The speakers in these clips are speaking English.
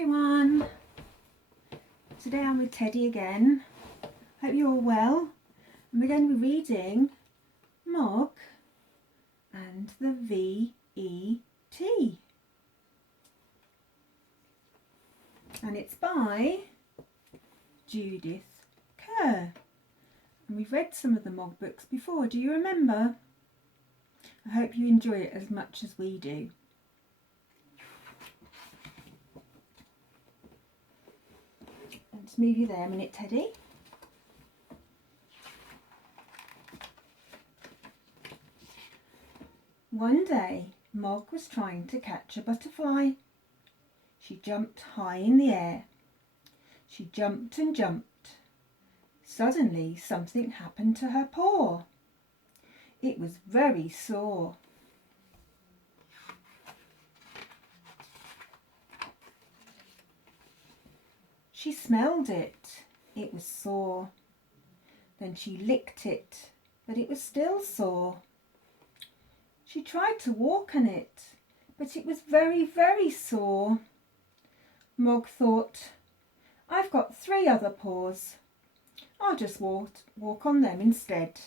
everyone. Today I'm with Teddy again. Hope you're all well. And we're going to be reading Mog and the V.E.T. And it's by Judith Kerr. And we've read some of the Mog books before. Do you remember? I hope you enjoy it as much as we do. Let's move you there a minute, Teddy. One day, Mog was trying to catch a butterfly. She jumped high in the air. She jumped and jumped. Suddenly, something happened to her paw. It was very sore. She smelled it. It was sore. Then she licked it, but it was still sore. She tried to walk on it, but it was very, very sore. Mog thought, I've got 3 other paws. I'll just walk on them instead.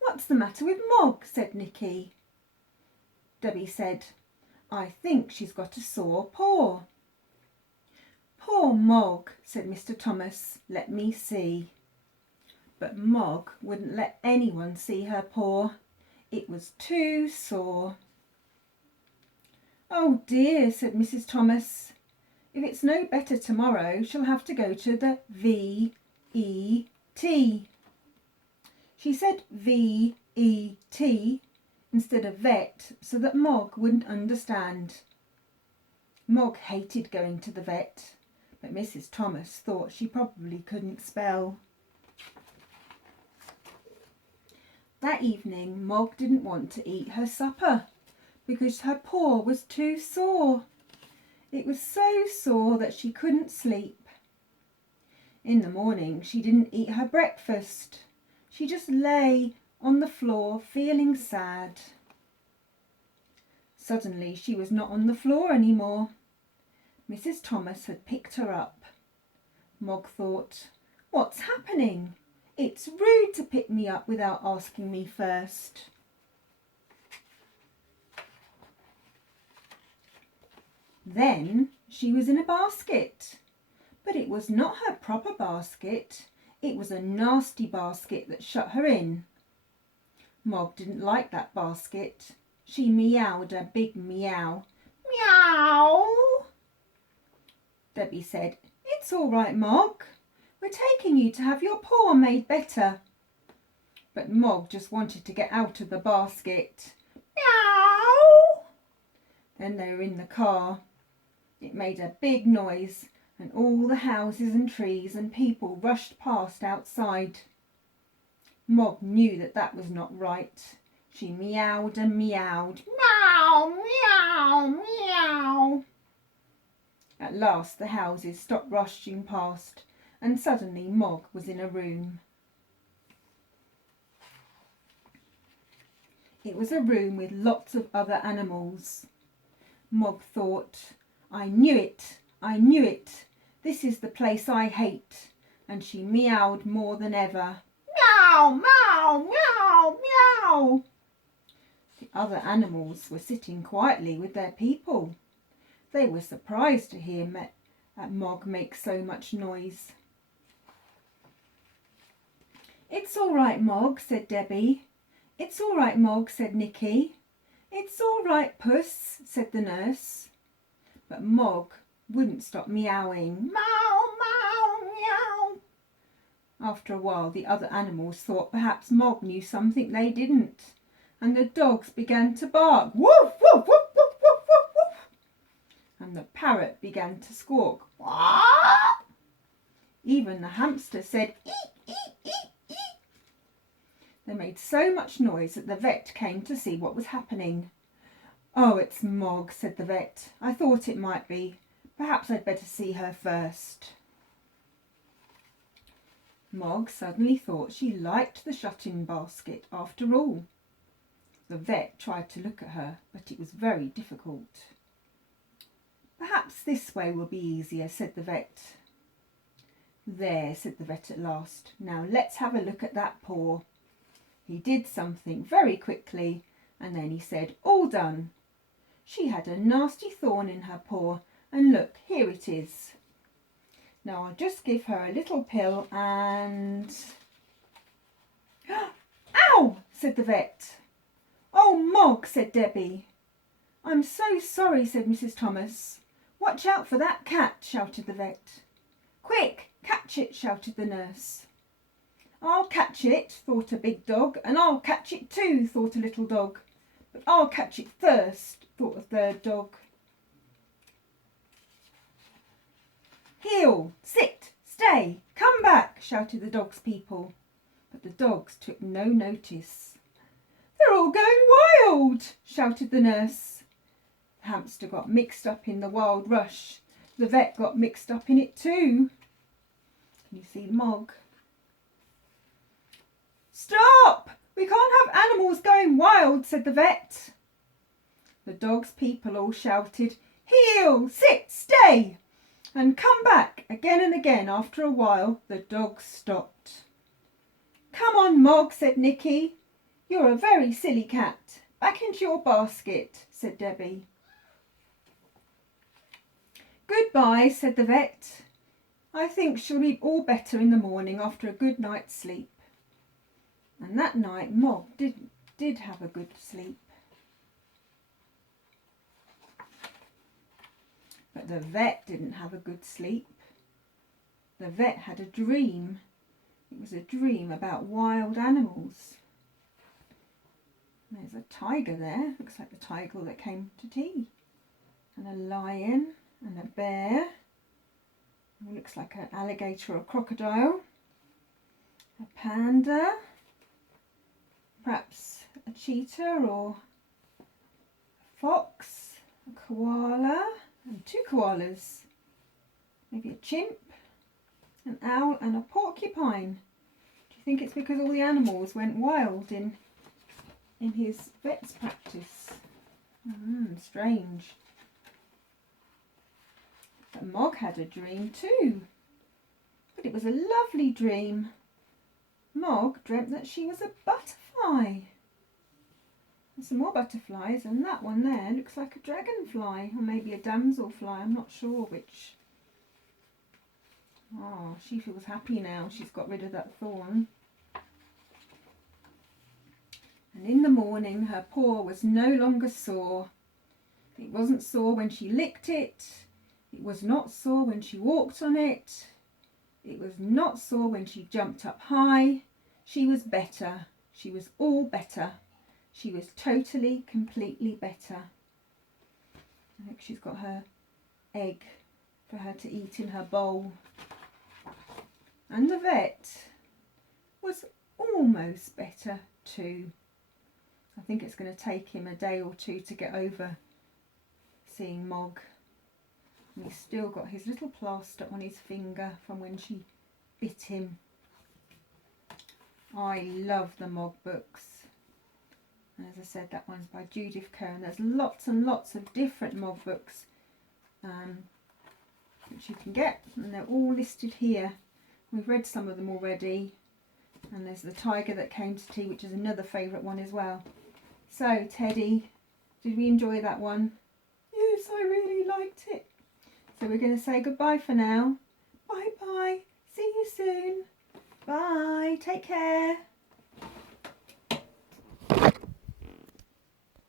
What's the matter with Mog? Said Nicky. Debbie said, I think she's got a sore paw. Poor Mog, said Mr. Thomas, let me see. But Mog wouldn't let anyone see her paw. It was too sore. Oh dear, said Mrs. Thomas. If it's no better tomorrow, she'll have to go to the V.E.T. She said V.E.T. instead of vet so that Mog wouldn't understand. Mog hated going to the vet, but Mrs. Thomas thought she probably couldn't spell. That evening, Mog didn't want to eat her supper because her paw was too sore. It was so sore that she couldn't sleep. In the morning, she didn't eat her breakfast. She just lay on the floor feeling sad. Suddenly, she was not on the floor anymore. Mrs. Thomas had picked her up. Mog thought, what's happening? It's rude to pick me up without asking me first. Then she was in a basket, but it was not her proper basket. It was a nasty basket that shut her in. Mog didn't like that basket. She meowed a big meow. Meow! Debbie said, it's all right, Mog. We're taking you to have your paw made better. But Mog just wanted to get out of the basket. Meow! Then they were in the car. It made a big noise and all the houses and trees and people rushed past outside. Mog knew that that was not right. She meowed and meowed. Meow, meow, meow. At last the houses stopped rushing past and suddenly Mog was in a room. It was a room with lots of other animals. Mog thought, I knew it, I knew it. This is the place I hate. And she meowed more than ever. Meow, meow, meow, meow. The other animals were sitting quietly with their people. They were surprised to hear Mog make so much noise. It's all right, Mog, said Debbie. It's all right, Mog, said Nicky. It's all right, Puss, said the nurse. But Mog wouldn't stop meowing. Meow, meow, meow. After a while, the other animals thought perhaps Mog knew something they didn't. And the dogs began to bark. Woof, woof, woof, woof, woof, woof, woof. And the parrot began to squawk. Wah! Even the hamster said, eep, eep, eep, eep. They made so much noise that the vet came to see what was happening. Oh, it's Mog, said the vet. I thought it might be. Perhaps I'd better see her first. Mog suddenly thought she liked the shut-in basket after all. The vet tried to look at her, but it was very difficult. "Perhaps this way will be easier," said the vet. "There," said the vet at last. "Now let's have a look at that paw." He did something very quickly, and then he said, "All done." She had a nasty thorn in her paw, and look, here it is. Now I'll just give her a little pill and... "Ow!" said the vet. "Oh, Mog," said Debbie. "I'm so sorry," said Mrs. Thomas. "Watch out for that cat," shouted the vet. "Quick, catch it," shouted the nurse. "I'll catch it," thought a big dog, "and I'll catch it too," thought a little dog. "But I'll catch it first," thought a third dog. "Heel, sit, stay, come back," shouted the dogs' people. But the dogs took no notice. "They're all going wild," shouted the nurse. The hamster got mixed up in the wild rush. The vet got mixed up in it too. Can you see Mog? "Stop! We can't have animals going wild," said the vet. The dogs' people all shouted, "Heel, sit, stay, and come back," again and again. After a while, the dogs stopped. "Come on, Mog," said Nicky. "You're a very silly cat. Back into your basket," said Debbie. "Goodbye," said the vet. "I think she'll be all better in the morning after a good night's sleep." And that night Mog did have a good sleep. But the vet didn't have a good sleep. The vet had a dream. It was a dream about wild animals. There's a tiger there, looks like the tiger that came to tea. And a lion and a bear. It looks like an alligator or a crocodile. A panda. Perhaps a cheetah or a fox. A koala and two koalas. Maybe a chimp, an owl and a porcupine. Do you think it's because all the animals went wild in his vet's practice? Strange. But Mog had a dream too. But it was a lovely dream. Mog dreamt that she was a butterfly. There's some more butterflies, and that one there looks like a dragonfly, or maybe a damselfly, I'm not sure which. Oh, she feels happy now. She's got rid of that thorn. And in the morning, her paw was no longer sore. It wasn't sore when she licked it. It was not sore when she walked on it. It was not sore when she jumped up high. She was better. She was all better. She was totally, completely better. I think she's got her egg for her to eat in her bowl. And the vet was almost better too. I think it's going to take him a day or two to get over seeing Mog. And he's still got his little plaster on his finger from when she bit him. I love the Mog books. And as I said, that one's by Judith Kerr, and there's lots and lots of different Mog books which you can get, and they're all listed here. We've read some of them already, and there's the tiger that came to tea, which is another favourite one as well. So Teddy, did we enjoy that one? Yes, I really liked it. So we're going to say goodbye for now. Bye bye. See you soon. Bye. Take care.